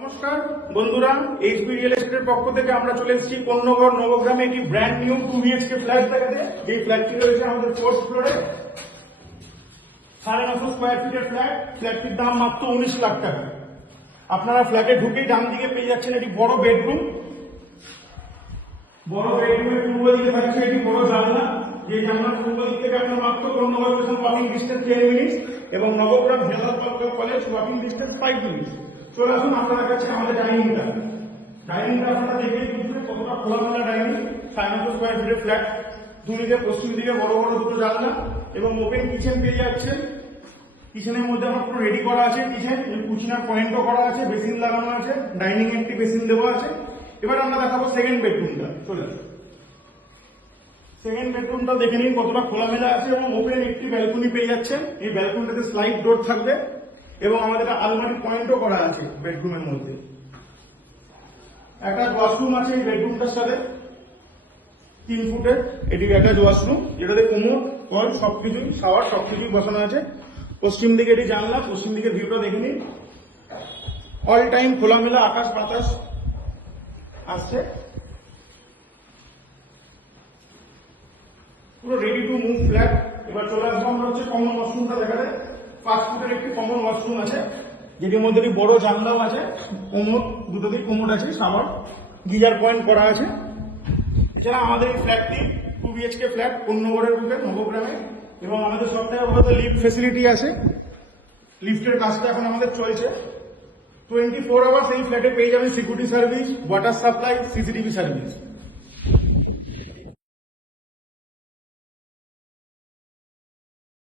নমস্কার বন্ধুরা, HP real এস্টেটের পক্ষ থেকে আমরা চলে এসেছি কোন্নগর নবগ্রামে একটি ব্র্যান্ড নিউ 2BHK ফ্ল্যাট দেখাতে। এই ফ্ল্যাটটি রয়েছে আমাদের 4th ফ্লোরে, 950 স্কোয়ার ফিটের ফ্ল্যাট। ফ্ল্যাটটির দাম মাত্র 19 লাখ টাকা। আপনারা ফ্ল্যাটে ঢুকেই ডান দিকে পেয়ে যাচ্ছেন একটি বড় বেডরুম। বড় বেডরুমের পূর্ব দিকে থাকছে একটি বড় জানলা, যে জানলার পূর্ব দিক থেকে আপনার মাত্র Konnagar station walking distance 10 minute এবং Nabagram Helal college walking distance 5 minute. চলে আসুন আপনাদের কাছে আমাদের ডাইনিংটা আপনারা দেখেই বুঝবেন কতটা খোলামেলা ডাইনিং। 950 স্কোয়ার ফিটের ফ্ল্যাট, দুদিকে পশ্চিম দিকে বড় বড় দুটো জানলা এবং ওপেন কিচেন পেয়ে যাচ্ছে। কিচেনের মধ্যে আমার পুরো রেডি করা আছে। কিচেন কুচিনার পয়েন্টও করা আছে, বেসিন লাগানো আছে, ডাইনিং একটি বেসিন দেওয়া আছে। এবার আমরা দেখাবো সেকেন্ড বেডরুমটা। চলে আসুন, সেকেন্ড বেডরুমটা দেখে নিন কতটা খোলামেলা আছে এবং ওপেন একটি ব্যালকনি পেয়ে যাচ্ছেন। এই ব্যালকনিটাতে স্লাইড ডোর থাকবে এবং আমাদের আলমারি পয়েন্টও করা আছে বেডরুমের মধ্যে। একটা ওয়াশরুম আছে এই বেডরুমটার সাথে, 3 ফুটের এটি অ্যাটাচ ওয়াশরুম, যেটাতে কোমোড, কল সবকিছুই, শাওয়ার সবকিছুই বসানো আছে। পশ্চিম দিকে এটি জানলা, পশ্চিম দিকে ভিউটা দেখে নিন। অল টাইম খোলামেলা আকাশ বাতাস আসছে, পুরো রেডি টু মুভ ফ্ল্যাট। এবার চলে আসবো আমরা হচ্ছে কমন ওয়াশরুমটা দেখাতে। 5 ফুটের একটি কমন ওয়াশরুম আছে, যেটির মধ্যে একটি বড় জানলাও আছে, কোমোড, দুটোতেই কোমোড আছে, শাওয়ার, গিজার পয়েন্ট করা আছে। এছাড়া আমাদের এই ফ্ল্যাটটি 2BHK ফ্ল্যাট কোন্নগরের রুটে নবগ্রামে, এবং আমাদের সবথেকে বড় লিফট ফেসিলিটি আছে। লিফটের কাজটা এখন আমাদের চলছে। 24 আওয়ার্স এই ফ্ল্যাটে পেয়ে যাবেন security service, water supply, CCTV service.